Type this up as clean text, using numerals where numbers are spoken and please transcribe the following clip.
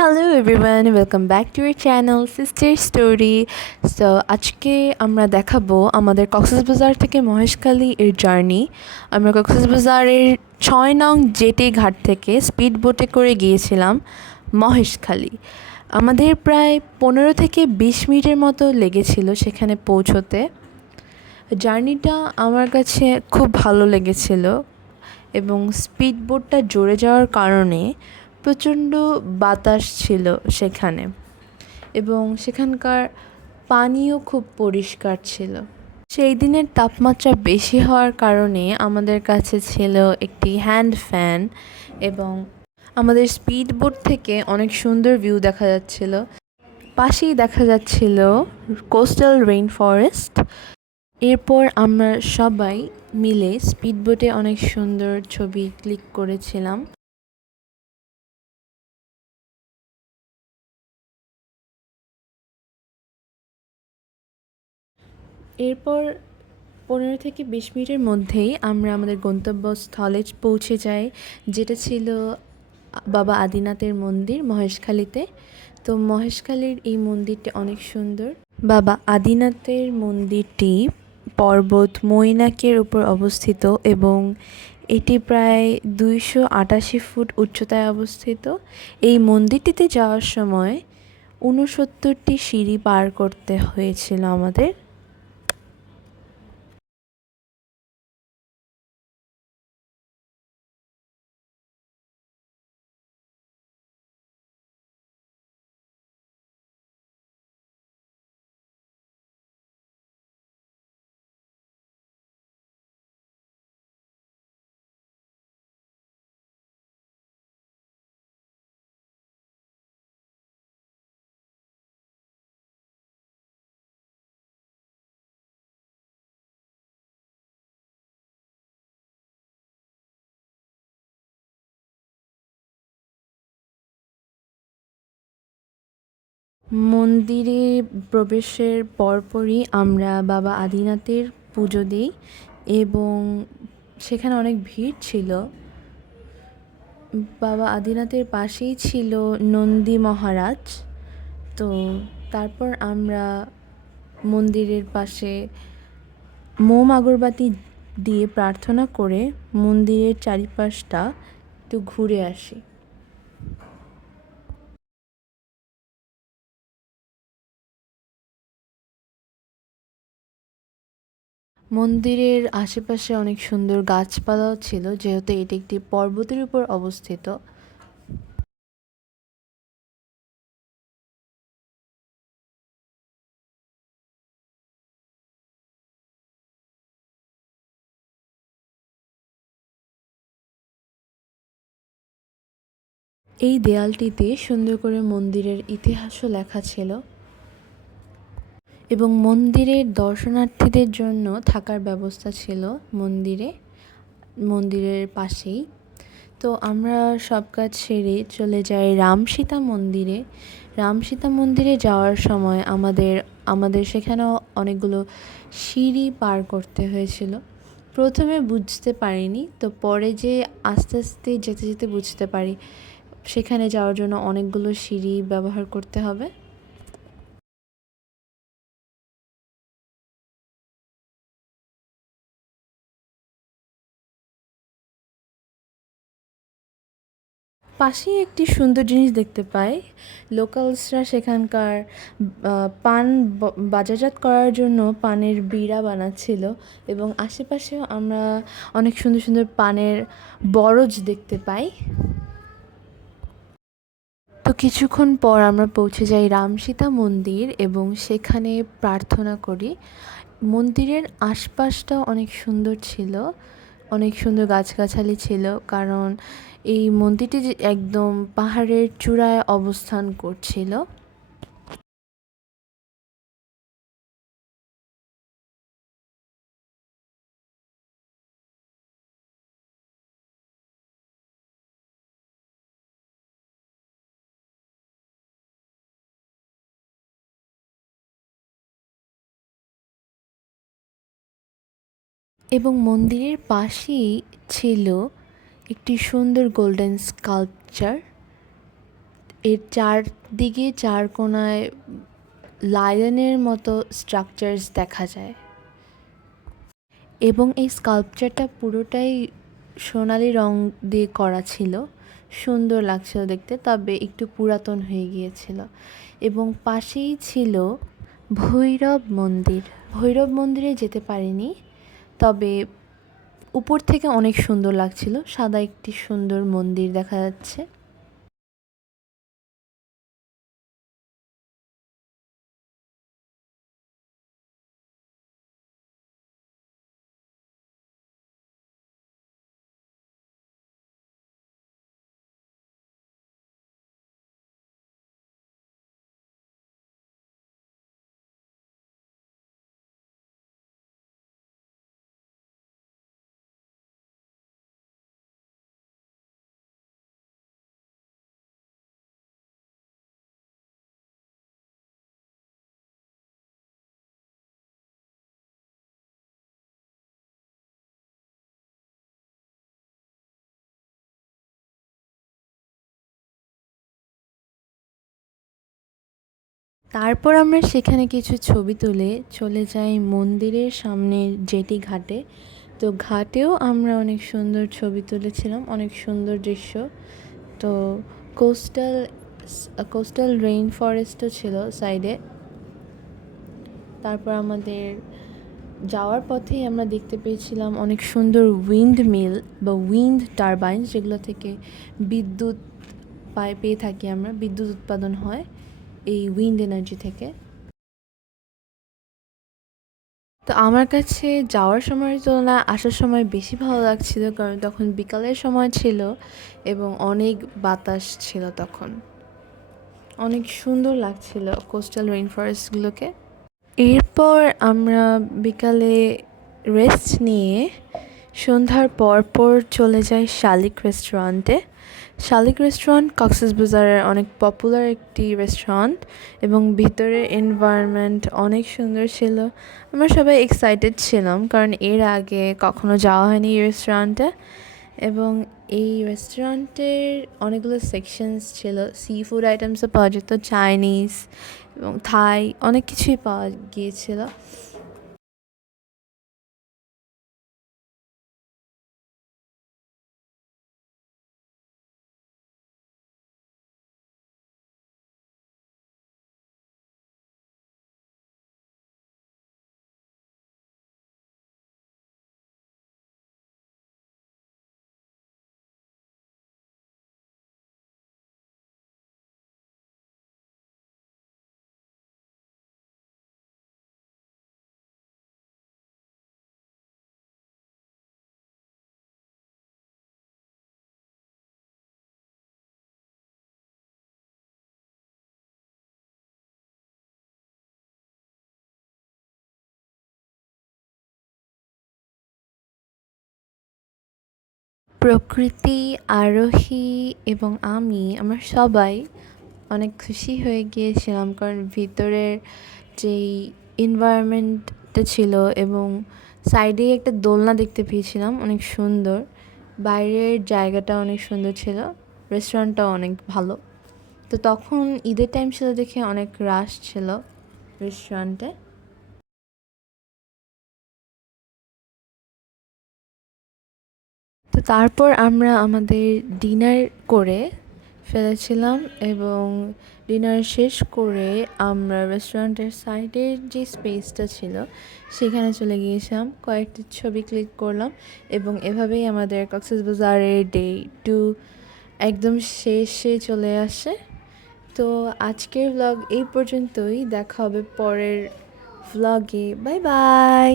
Hello everyone, welcome back to year channel sister story. So আজকে আমরা দেখাবো আমাদের কক্সবাজার থেকে মহেশখালী এর জার্নি। আমরা কক্সবাজারের 6 নং জেটি ঘাট থেকে স্পিড বোটে করে গিয়েছিলাম মহেশখালী। আমাদের প্রায় 15 থেকে 20 মিনিটের মতো লেগেছিল সেখানে পৌঁছতে। জার্নিটা আমার কাছে খুব ভালো লেগেছিল এবং স্পিড বোটটা জোরে যাওয়ার কারণে প্রচণ্ড বাতাস ছিল সেখানে, এবং সেখানকার পানিও খুব পরিষ্কার ছিল। সেই দিনের তাপমাত্রা বেশি হওয়ার কারণে আমাদের কাছে ছিল একটি হ্যান্ড ফ্যান, এবং আমাদের স্পিড বোট থেকে অনেক সুন্দর ভিউ দেখা যাচ্ছিল। পাশেই দেখা যাচ্ছিল কোস্টাল রেইন ফরেস্ট। এরপর আমরা সবাই মিলে স্পিড বোটে অনেক সুন্দর ছবি ক্লিক করেছিলাম। এরপর 15 থেকে 20 মিনিটের মধ্যেই আমরা আমাদের গন্তব্যস্থলে পৌঁছে যাই, যেটা ছিল বাবা আদিনাথের মন্দির মহেশখালীতে। তো মহেশখালীর এই মন্দিরটি অনেক সুন্দর। বাবা আদিনাথের মন্দিরটি পর্বত মৈনাকের উপর অবস্থিত এবং এটি প্রায় 288 ফুট উচ্চতায় অবস্থিত। এই মন্দিরটিতে যাওয়ার সময় 69টি সিঁড়ি পার করতে হয়েছিল আমাদের। মন্দিরে প্রবেশের পরপরই আমরা বাবা আদিনাথের পুজো দিই এবং সেখানে অনেক ভিড় ছিল। বাবা আদিনাথের পাশেই ছিল নন্দী মহারাজ। তো তারপর আমরা মন্দিরের পাশে মোম আগরবাতি দিয়ে প্রার্থনা করে মন্দিরের চারিপাশটা একটু ঘুরে আসি। মন্দিরের আশেপাশে অনেক সুন্দর গাছপালাও ছিল, যেহেতু এটি একটি পর্বতের উপর অবস্থিত। এই দেয়ালটিতে সুন্দর করে মন্দিরের ইতিহাসও লেখা ছিল, এবং মন্দিরের দর্শনার্থীদের জন্য থাকার ব্যবস্থা ছিল মন্দিরের পাশেই। তো আমরা সব কাজ সেরে চলে যাই রামসীতা মন্দিরে। রামসীতা মন্দিরে যাওয়ার সময় আমাদের সেখানেও অনেকগুলো সিঁড়ি পার করতে হয়েছিল। প্রথমে বুঝতে পারিনি, তো পরে যে আস্তে আস্তে যেতে যেতে বুঝতে পারি সেখানে যাওয়ার জন্য অনেকগুলো সিঁড়ি ব্যবহার করতে হবে। পাশেই একটি সুন্দর জিনিস দেখতে পাই। লোকালসরা সেখানকার পান বাজারজাত করার জন্য পানের বিড়া বানাচ্ছিল, এবং আশেপাশেও আমরা অনেক সুন্দর সুন্দর পানের বরজ দেখতে পাই। তো কিছুক্ষণ পর আমরা পৌঁছে যাই রামসীতা মন্দির এবং সেখানে প্রার্থনা করি। মন্দিরের আশপাশটা অনেক সুন্দর ছিল, অনেক সুন্দর গাছগাছালি ছিল, কারণ এই মন্দিরটি যে একদম পাহাড়ের চূড়ায় অবস্থান করছিল। এবং মন্দিরের পাশেই ছিল একটি সুন্দর গোল্ডেন স্কাল্পচার। এর চারদিকে চার কোণায় লায়নের মতো স্ট্রাকচারস দেখা যায়, এবং এই স্কাল্পচারটা পুরোটাই সোনালি রং দিয়ে করা ছিল। সুন্দর লাগছিল দেখতে, তবে একটু পুরাতন হয়ে গিয়েছিল। এবং পাশেই ছিল ভৈরব মন্দির। ভৈরব মন্দিরে যেতে পারিনি, তবে উপর থেকে অনেক সুন্দর লাগছিল। সাদা একটি সুন্দর মন্দির দেখা যাচ্ছে। তারপর আমরা সেখানে কিছু ছবি তুলে চলে যাই মন্দিরের সামনের জেটি ঘাটে। তো ঘাটেও আমরা অনেক সুন্দর ছবি তুলেছিলাম, অনেক সুন্দর দৃশ্য। তো কোস্টাল কোস্টাল রেইন ফরেস্টও ছিল সাইডে। তারপর আমাদের যাওয়ার পথেই আমরা দেখতে পেয়েছিলাম অনেক সুন্দর উইন্ড মিল বা উইন্ড টারবাইন, যেগুলো থেকে বিদ্যুৎ পেয়ে থাকি আমরা। বিদ্যুৎ উৎপাদন হয় এই উইন্ড এনার্জি থেকে। তো আমার কাছে যাওয়ার সময়ের তুলনায় আসার সময় বেশি ভালো লাগছিল, কারণ তখন বিকালের সময় ছিল এবং অনেক বাতাস ছিল। তখন অনেক সুন্দর লাগছিল কোস্টাল রেইন ফরেস্টগুলোকে। এরপর আমরা বিকালে রেস্ট নিয়ে সন্ধ্যার পর চলে যাই শালিক রেস্টুরেন্টে। শালিক রেস্টুরেন্ট কক্সবাজারের অনেক পপুলার একটি রেস্টুরেন্ট, এবং ভিতরের এনভায়রনমেন্ট অনেক সুন্দর ছিল। আমরা সবাই এক্সাইটেড ছিলাম, কারণ এর আগে কখনো যাওয়া হয়নি এই রেস্টুরেন্টে। এবং এই রেস্টুরেন্টের অনেকগুলো সেকশনস ছিল। সি ফুড আইটেমসও পাওয়া যেত, চাইনিজ এবং থাই, অনেক কিছুই পাওয়া গিয়েছিল। প্রকৃতি, আরোহী এবং আমরা সবাই অনেক খুশি হয়ে গিয়েছিলাম, কারণ ভিতরের যেই এনভায়রনমেন্টটা ছিল এবং সাইডেই একটা দোলনা দেখতে পেয়েছিলাম, অনেক সুন্দর। বাইরের জায়গাটা অনেক সুন্দর ছিল, রেস্টুরেন্টটাও অনেক ভালো। তো তখন ঈদের টাইম ছিল দেখে অনেক রাশ ছিল রেস্টুরেন্টে। তো তারপর আমরা আমাদের ডিনার করে ফেলেছিলাম, এবং ডিনার শেষ করে আমরা রেস্টুরেন্টের সাইডের যে স্পেসটা ছিল সেখানে চলে গিয়েছিলাম, কয়েকটি ছবি ক্লিক করলাম, এবং এভাবেই আমাদের কক্সবাজারের ডে 2 একদম শেষে চলে আসে। তো আজকের ভ্লগ এই পর্যন্তই, দেখা হবে পরের ভ্লগে। Bye bye.